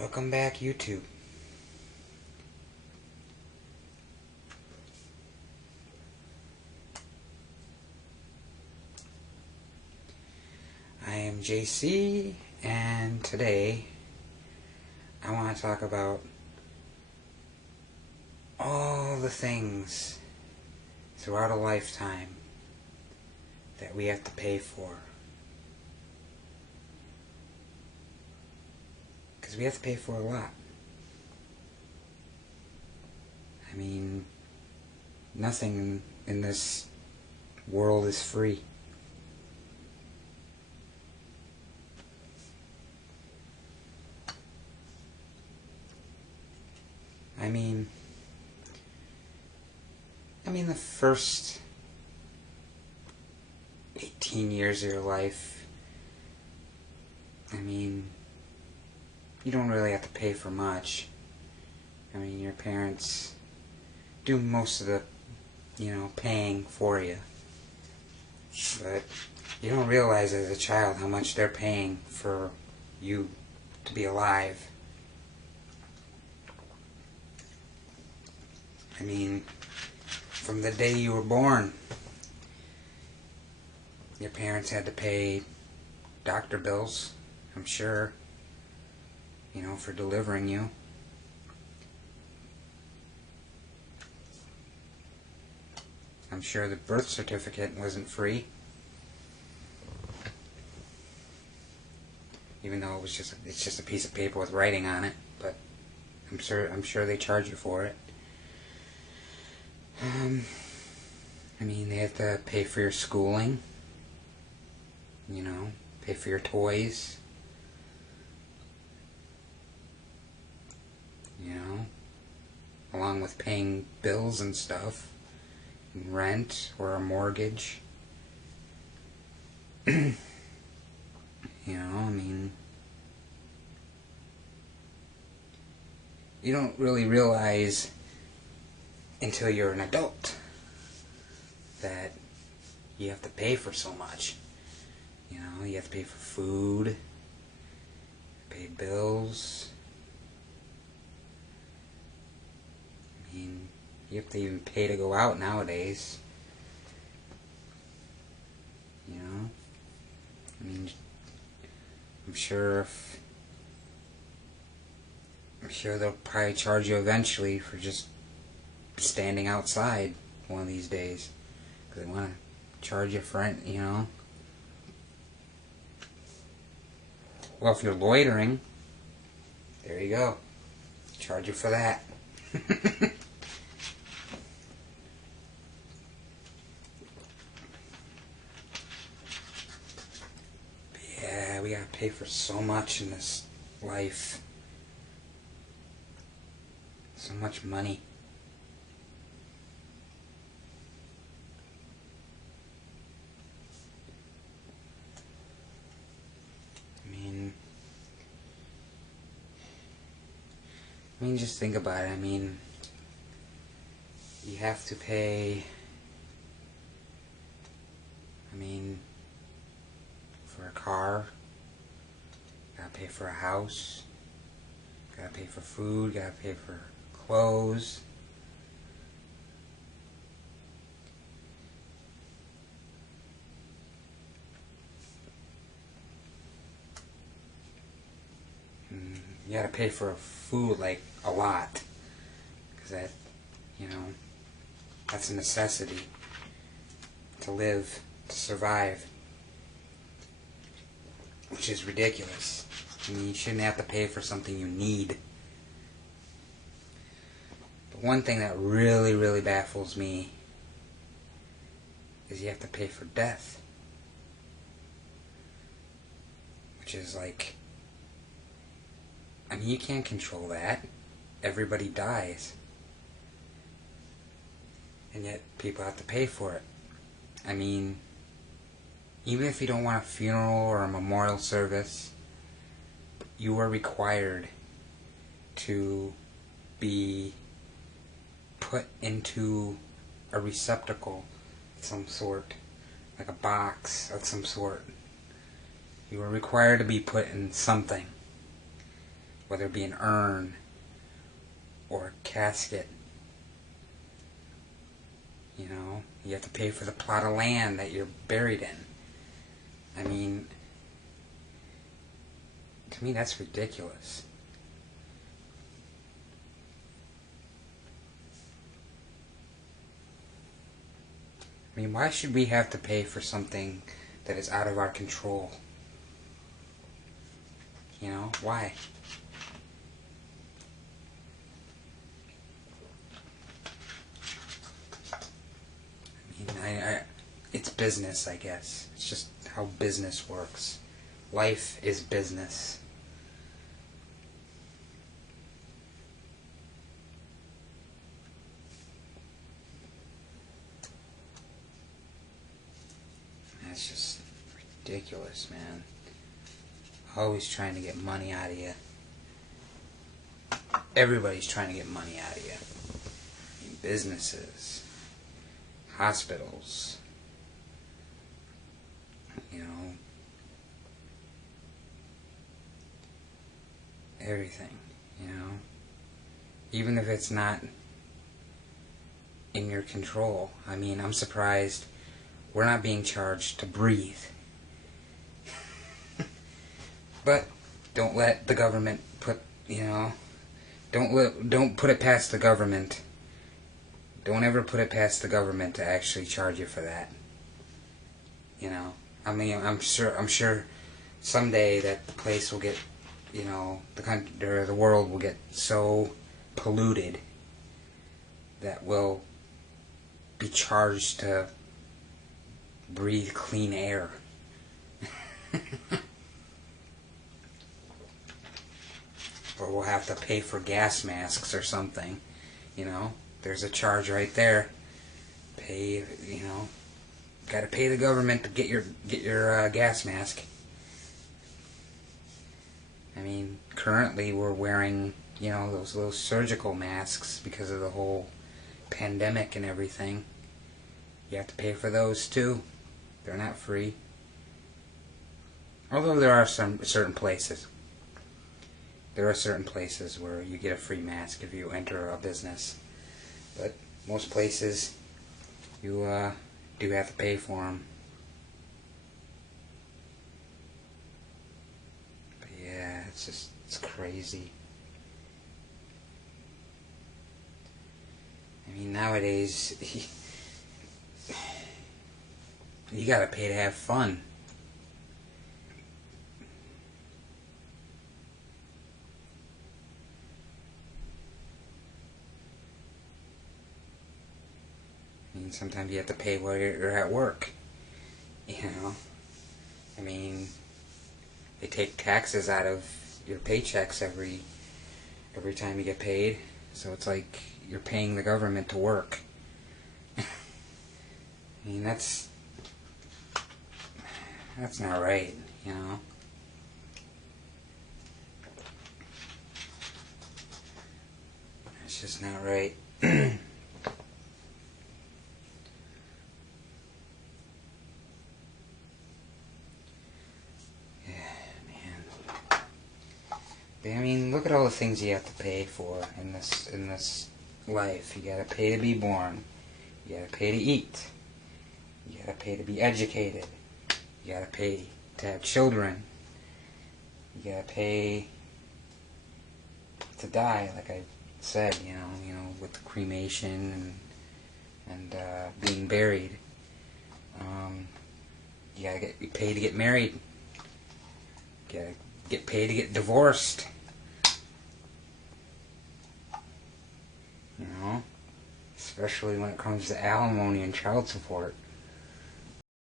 Welcome back, YouTube. I am JC, and today I want to talk about all the things throughout a lifetime that we have to pay for. Because we have to pay for a lot. I mean, nothing in this world is free. I mean the first 18 years of your life, you don't really have to pay for much. Your parents do most of the, paying for you. But you don't realize as a child how much they're paying for you to be alive. From the day you were born, your parents had to pay doctor bills, I'm sure, for delivering you. I'm sure the birth certificate wasn't free, even though it's just a piece of paper with writing on it. But I'm sure they charge you for it. They have to pay for your schooling, pay for your toys, along with paying bills and stuff, rent or a mortgage. You don't really realize until you're an adult that you have to pay for so much. You have to pay for food, pay bills. You have to even pay to go out nowadays. I'm sure they'll probably charge you eventually for just standing outside one of these days, because they want to charge you for it, Well, if you're loitering, there you go. Charge you for that. Yeah, we gotta pay for so much in this life. So much money. Just think about it. You have to pay, for a car, gotta pay for a house, gotta pay for food, gotta pay for clothes. You gotta pay for food, like, a lot, because that's a necessity to live, to survive, which is ridiculous. You shouldn't have to pay for something you need. But one thing that really, really baffles me is you have to pay for death, which is like, you can't control that. Everybody dies. And yet people have to pay for it. Even if you don't want a funeral or a memorial service, you are required to be put into a receptacle of some sort, like a box of some sort. You are required to be put in something. whether it be an urn or a casket. You know, you have to pay for the plot of land that you're buried in. I mean, to me that's ridiculous. I mean, why should we have to pay for something that is out of our control? You know, why? It's business, I guess. It's just how business works. Life is business. That's just ridiculous, man. Always trying to get money out of you. Everybody's trying to get money out of you. Businesses, hospitals, you know, everything, you know, even if it's not in your control. I mean, I'm surprised we're not being charged to breathe. But don't let the government put, you know, don't put it past the government. Don't ever put it past the government to actually charge you for that. You know, I mean, I'm sure someday that the place will get, you know, the country or the world will get so polluted that we'll be charged to breathe clean air. Or we'll have to pay for gas masks or something, you know. There's a charge right there. Pay, you know, gotta pay the government to get your gas mask. I mean, currently we're wearing, you know, those little surgical masks because of the whole pandemic and everything. You have to pay for those too. They're not free. Although there are certain places. There are certain places where you get a free mask if you enter a business. But most places, you do have to pay for them. But yeah, it's crazy. I mean, nowadays, you gotta pay to have fun. I mean, sometimes you have to pay while you're at work. You know? I mean, they take taxes out of your paychecks every time you get paid. So it's like you're paying the government to work. I mean, that's not right, you know? It's just not right. I mean, look at all the things you have to pay for in this life. You gotta pay to be born. You gotta pay to eat. You gotta pay to be educated. You gotta pay to have children. You gotta pay to die, like I said. You know, with the cremation and being buried. You gotta get paid to get married. You gotta get paid to get divorced. You know, especially when it comes to alimony and child support.